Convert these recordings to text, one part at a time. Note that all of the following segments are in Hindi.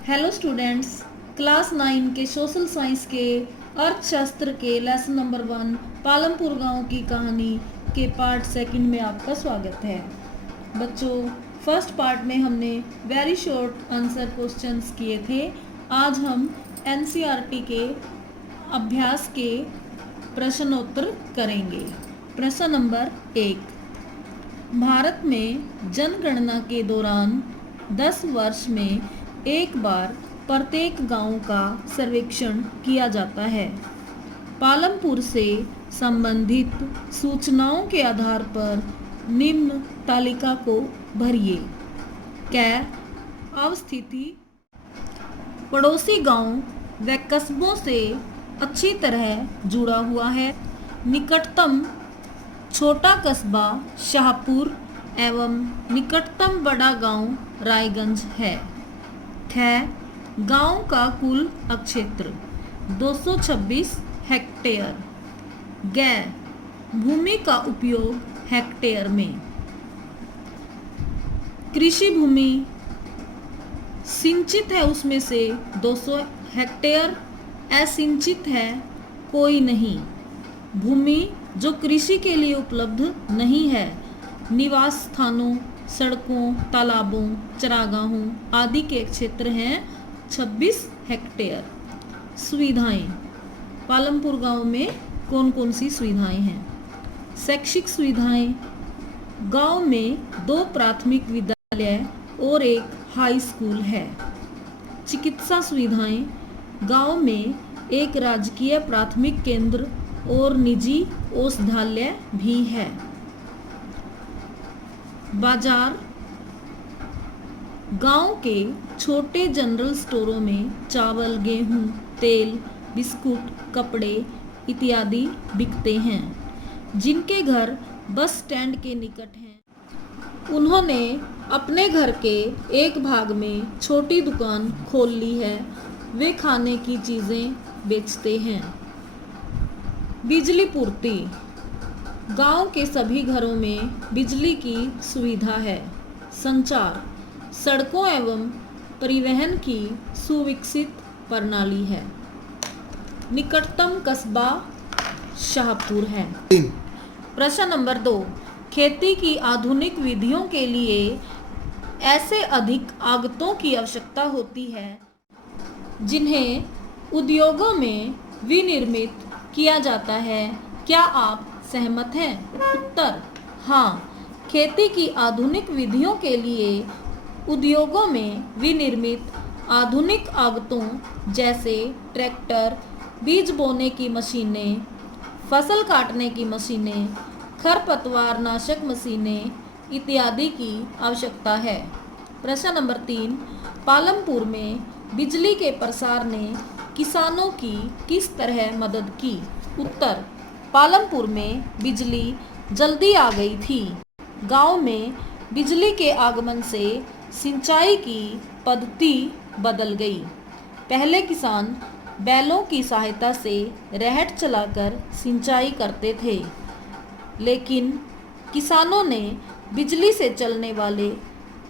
हेलो स्टूडेंट्स, क्लास 9 के सोशल साइंस के अर्थशास्त्र के लेसन नंबर 1 पालमपुर गांव की कहानी के पार्ट सेकंड में आपका स्वागत है। बच्चों, फर्स्ट पार्ट में हमने वेरी शॉर्ट आंसर क्वेश्चंस किए थे। आज हम एनसीईआरटी के अभ्यास के प्रश्नोत्तर करेंगे। प्रश्न नंबर 1, भारत में जनगणना के दौरान 10 वर्ष में एक बार प्रत्येक गांव का सर्वेक्षण किया जाता है। पालमपुर से संबंधित सूचनाओं के आधार पर निम्न तालिका को भरिए। क अवस्थिति पड़ोसी गांव व कस्बों से अच्छी तरह जुड़ा हुआ है। निकटतम छोटा कस्बा शाहपुर एवं निकटतम बड़ा गांव रायगंज है। ख गांव का कुल क्षेत्र 226 हेक्टेयर। ग भूमि का उपयोग हेक्टेयर में। कृषि भूमि सिंचित है उसमें से 200 हेक्टेयर, असिंचित है कोई नहीं। भूमि जो कृषि के लिए उपलब्ध नहीं है, निवास स्थानों, सड़कों, तालाबों, चरागाहों आदि के क्षेत्र हैं 26 हेक्टेयर। सुविधाएं पालमपुर गांव में कौन कौन सी सुविधाएं हैं? शैक्षिक सुविधाएं, गांव में 2 प्राथमिक विद्यालय और एक हाई स्कूल है। चिकित्सा सुविधाएं, गांव में एक राजकीय प्राथमिक केंद्र और निजी औषधालय भी है। बाजार, गांव के छोटे जनरल स्टोरों में चावल, गेहूं, तेल, बिस्कुट, कपड़े इत्यादि बिकते हैं। जिनके घर बस स्टैंड के निकट हैं, उन्होंने अपने घर के एक भाग में छोटी दुकान खोल ली है। वे खाने की चीज़ें बेचते हैं। बिजली पूर्ति, गांव के सभी घरों में बिजली की सुविधा है। संचार, सड़कों एवं परिवहन की सुविकसित प्रणाली है। निकटतम कस्बा शाहपुर है। प्रश्न नंबर 2, खेती की आधुनिक विधियों के लिए ऐसे अधिक आगतों की आवश्यकता होती है जिन्हें उद्योगों में विनिर्मित किया जाता है। क्या आप सहमत हैं? उत्तर हाँ। खेती की आधुनिक विधियों के लिए उद्योगों में विनिर्मित आधुनिक आगतों जैसे ट्रैक्टर, बीज बोने की मशीनें, फसल काटने की मशीनें, खरपतवार नाशक मशीनें इत्यादि की आवश्यकता है। प्रश्न नंबर 3, पालमपुर में बिजली के प्रसार ने किसानों की किस तरह मदद की? उत्तर पालमपुर में बिजली जल्दी आ गई थी। गांव में बिजली के आगमन से सिंचाई की पद्धति बदल गई। पहले किसान बैलों की सहायता से रहट चलाकर सिंचाई करते थे, लेकिन किसानों ने बिजली से चलने वाले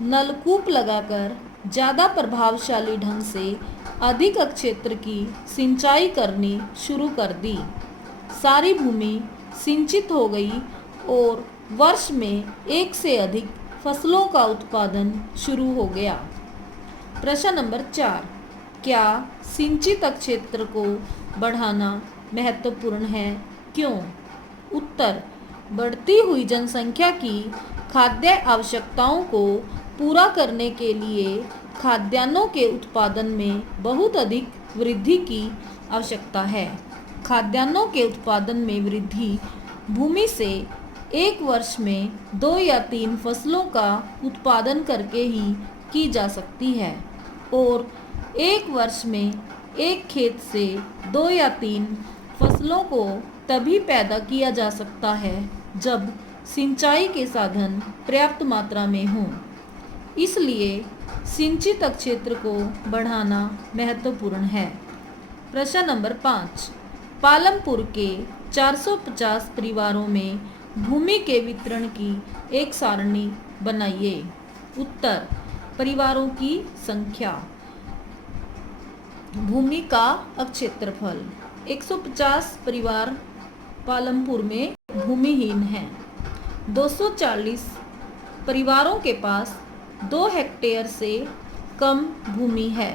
नलकूप लगाकर ज़्यादा प्रभावशाली ढंग से अधिक क्षेत्र की सिंचाई करनी शुरू कर दी। सारी भूमि सिंचित हो गई और वर्ष में एक से अधिक फसलों का उत्पादन शुरू हो गया। प्रश्न नंबर 4, क्या सिंचित क्षेत्र को बढ़ाना महत्वपूर्ण है? क्यों? उत्तर बढ़ती हुई जनसंख्या की खाद्य आवश्यकताओं को पूरा करने के लिए खाद्यान्नों के उत्पादन में बहुत अधिक वृद्धि की आवश्यकता है। खाद्यान्नों के उत्पादन में वृद्धि भूमि से एक वर्ष में 2 या 3 फसलों का उत्पादन करके ही की जा सकती है और एक वर्ष में एक खेत से 2 या 3 फसलों को तभी पैदा किया जा सकता है जब सिंचाई के साधन पर्याप्त मात्रा में हों। इसलिए सिंचित क्षेत्र को बढ़ाना महत्वपूर्ण है। प्रश्न नंबर 5, पालमपुर के 450 परिवारों में भूमि के वितरण की एक सारणी बनाइए। उत्तर परिवारों की संख्या भूमि का क्षेत्रफल। 150 परिवार पालमपुर में भूमिहीन हैं। 240 परिवारों के पास 2 हेक्टेयर से कम भूमि है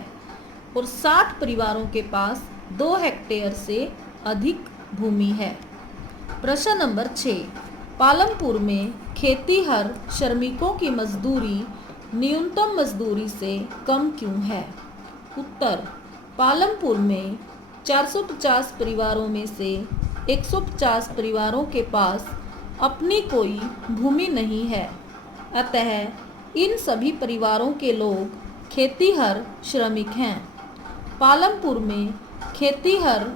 और 60 परिवारों के पास 2 हेक्टेयर से अधिक भूमि है। प्रश्न नंबर 6, पालमपुर में खेतीहर श्रमिकों की मजदूरी न्यूनतम मजदूरी से कम क्यों है? उत्तर, पालमपुर में 450 परिवारों में से 150 परिवारों के पास अपनी कोई भूमि नहीं है, अतः इन सभी परिवारों के लोग खेतीहर श्रमिक हैं। पालमपुर में खेतीहर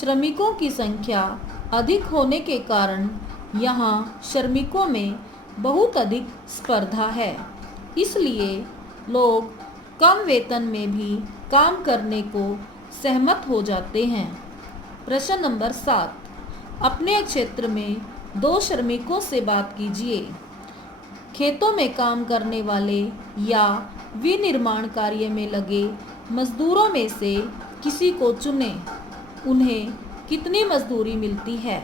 श्रमिकों की संख्या अधिक होने के कारण यहाँ श्रमिकों में बहुत अधिक स्पर्धा है, इसलिए लोग कम वेतन में भी काम करने को सहमत हो जाते हैं। प्रश्न नंबर 7, अपने क्षेत्र में 2 श्रमिकों से बात कीजिए। खेतों में काम करने वाले या विनिर्माण कार्य में लगे मजदूरों में से किसी को चुनें। उन्हें कितनी मजदूरी मिलती है?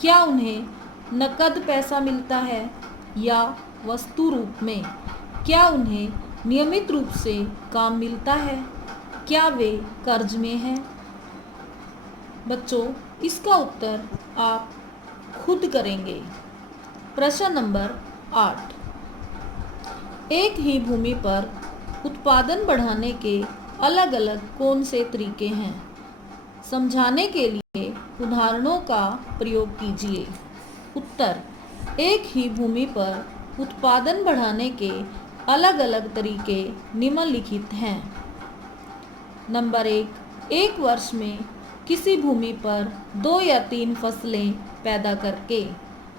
क्या उन्हें नकद पैसा मिलता है या वस्तु रूप में? क्या उन्हें नियमित रूप से काम मिलता है? क्या वे कर्ज में हैं? बच्चों, इसका उत्तर आप खुद करेंगे। प्रश्न नंबर 8, एक ही भूमि पर उत्पादन बढ़ाने के अलग अलग कौन से तरीके हैं? समझाने के लिए उदाहरणों का प्रयोग कीजिए। उत्तर, एक ही भूमि पर उत्पादन बढ़ाने के अलग अलग तरीके निम्नलिखित हैं। नंबर 1, एक वर्ष में किसी भूमि पर 2 या 3 फसलें पैदा करके।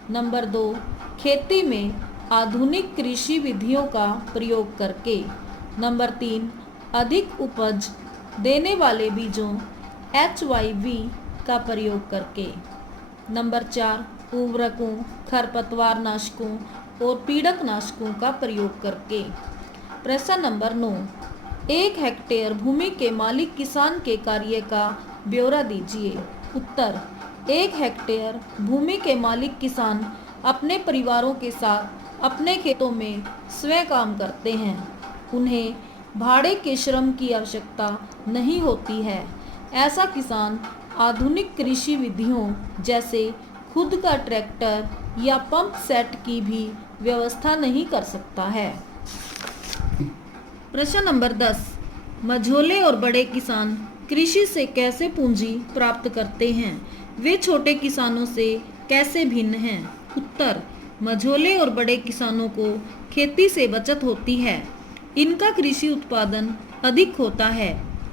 नंबर 2, खेती में आधुनिक कृषि विधियों का प्रयोग करके। नंबर 3, अधिक उपज देने वाले बीजों HYV का प्रयोग करके। नंबर 4, उर्वरकों, खरपतवार नाशकों और पीड़क नाशकों का प्रयोग करके। प्रश्न नंबर 9, 1 हेक्टेयर भूमि के मालिक किसान के कार्य का ब्यौरा दीजिए। उत्तर, 1 हेक्टेयर भूमि के मालिक किसान अपने परिवारों के साथ अपने खेतों में स्वयं काम करते हैं। उन्हें भाड़े के श्रम की आवश्यकता नहीं होती है। ऐसा किसान आधुनिक कृषि विधियों जैसे खुद का ट्रैक्टर या पंप सेट की भी व्यवस्था नहीं कर सकता है। प्रश्न नंबर 10, मझोले और बड़े किसान कृषि से कैसे पूंजी प्राप्त करते हैं? वे छोटे किसानों से कैसे भिन्न हैं? उत्तर, मझोले और बड़े किसानों को खेती से बचत होती है। इनका कृषि उत्पादन अधिक होता है,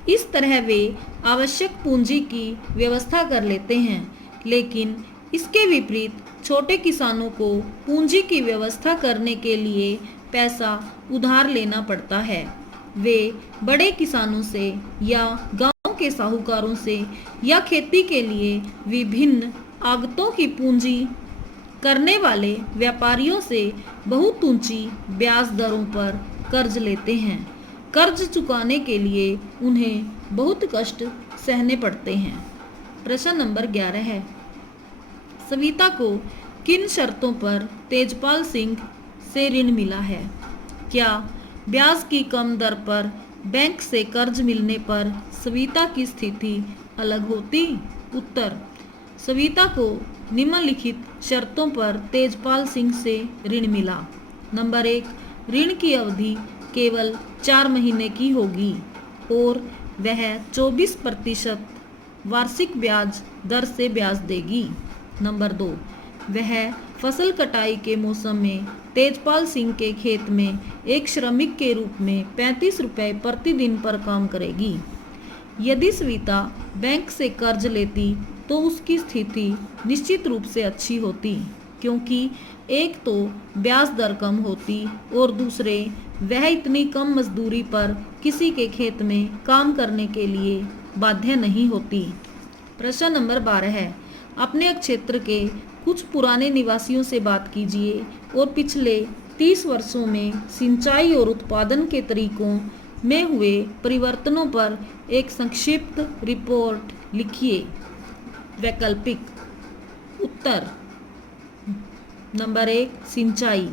इस तरह वे आवश्यक पूंजी की व्यवस्था कर लेते हैं। लेकिन इसके विपरीत छोटे किसानों को पूंजी की व्यवस्था करने के लिए पैसा उधार लेना पड़ता है। वे बड़े किसानों से या गांव के साहूकारों से या खेती के लिए विभिन्न आगतों की पूंजी करने वाले व्यापारियों से बहुत ऊंची ब्याज दरों पर कर्ज लेते हैं। कर्ज चुकाने के लिए उन्हें बहुत कष्ट सहने पड़ते हैं। प्रश्न नंबर 11 है, सविता को किन शर्तों पर तेजपाल सिंह से ऋण मिला है? क्या ब्याज की कम दर पर बैंक से कर्ज मिलने पर सविता की स्थिति अलग होती? उत्तर, सविता को निम्नलिखित शर्तों पर तेजपाल सिंह से ऋण मिला। नंबर 1, ऋण की अवधि केवल 4 महीने की होगी और वह 24% वार्षिक ब्याज दर से ब्याज देगी। नंबर 2, वह फसल कटाई के मौसम में तेजपाल सिंह के खेत में एक श्रमिक के रूप में 35 रुपये प्रतिदिन पर काम करेगी। यदि सविता बैंक से कर्ज लेती तो उसकी स्थिति निश्चित रूप से अच्छी होती, क्योंकि एक तो ब्याज दर कम होती और दूसरे वह इतनी कम मजदूरी पर किसी के खेत में काम करने के लिए बाध्य नहीं होती। प्रश्न नंबर 12 है, अपने क्षेत्र के कुछ पुराने निवासियों से बात कीजिए और पिछले 30 वर्षों में सिंचाई और उत्पादन के तरीकों में हुए परिवर्तनों पर एक संक्षिप्त रिपोर्ट लिखिए। वैकल्पिक उत्तर नंबर 1 सिंचाई।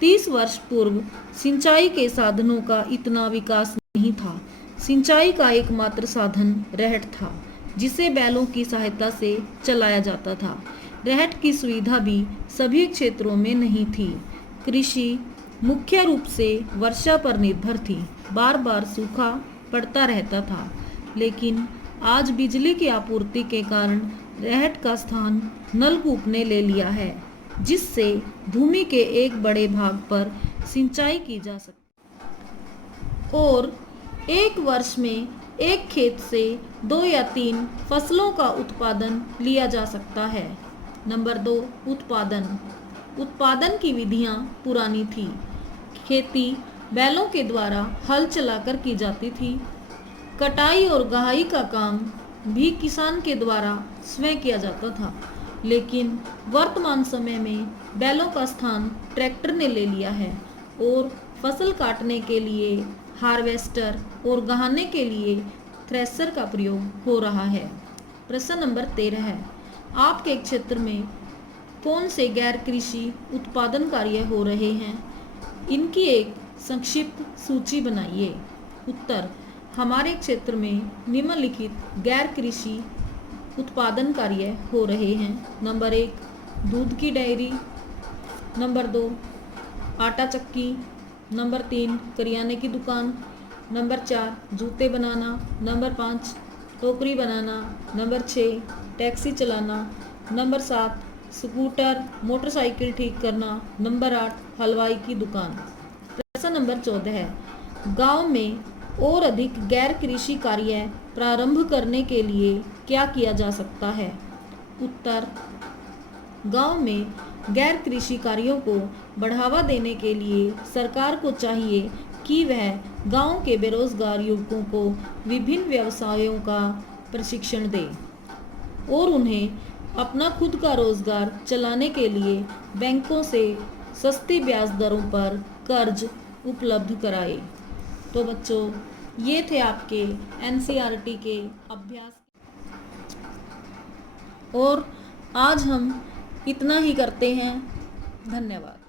30 वर्ष पूर्व सिंचाई के साधनों का इतना विकास नहीं था। सिंचाई का एकमात्र साधन रहट था, जिसे बैलों की सहायता से चलाया जाता था। रहट की सुविधा भी सभी क्षेत्रों में नहीं थी। कृषि मुख्य रूप से वर्षा पर निर्भर थी। बार बार सूखा पड़ता रहता था। लेकिन आज बिजली की आपूर्ति के कारण रहट का स्थान नलकूप ने ले लिया है, जिससे भूमि के एक बड़े भाग पर सिंचाई की जा सकती और एक वर्ष में एक खेत से 2 या 3 फसलों का उत्पादन लिया जा सकता है। नंबर 2 उत्पादन की विधियां पुरानी थी। खेती बैलों के द्वारा हल चलाकर की जाती थी। कटाई और गहाई का काम भी किसान के द्वारा स्वयं किया जाता था। लेकिन वर्तमान समय में बैलों का स्थान ट्रैक्टर ने ले लिया है और फसल काटने के लिए हार्वेस्टर और गहाने के लिए थ्रेशर का प्रयोग हो रहा है। प्रश्न नंबर 13 है, आपके क्षेत्र में कौन से गैर कृषि उत्पादन कार्य हो रहे हैं? इनकी एक संक्षिप्त सूची बनाइए। उत्तर, हमारे क्षेत्र में निम्नलिखित गैर कृषि उत्पादन कार्य हो रहे हैं। नंबर 1 दूध की डेयरी, नंबर 2 आटा चक्की, नंबर 3 करियाने की दुकान, नंबर 4 जूते बनाना, नंबर 5 टोकरी बनाना, नंबर 6 टैक्सी चलाना, नंबर 7 स्कूटर मोटरसाइकिल ठीक करना, नंबर 8 हलवाई की दुकान। प्रश्न नंबर 14 है, गांव में और अधिक गैर कृषि कार्य प्रारंभ करने के लिए क्या किया जा सकता है? उत्तर, गांव में गैर कृषि कार्यों को बढ़ावा देने के लिए सरकार को चाहिए कि वह गांव के बेरोजगार युवकों को विभिन्न व्यवसायों का प्रशिक्षण दे और उन्हें अपना खुद का रोजगार चलाने के लिए बैंकों से सस्ती ब्याज दरों पर कर्ज उपलब्ध कराए। तो बच्चों, ये थे आपके एनसीईआरटी के अभ्यास और आज हम इतना ही करते हैं। धन्यवाद।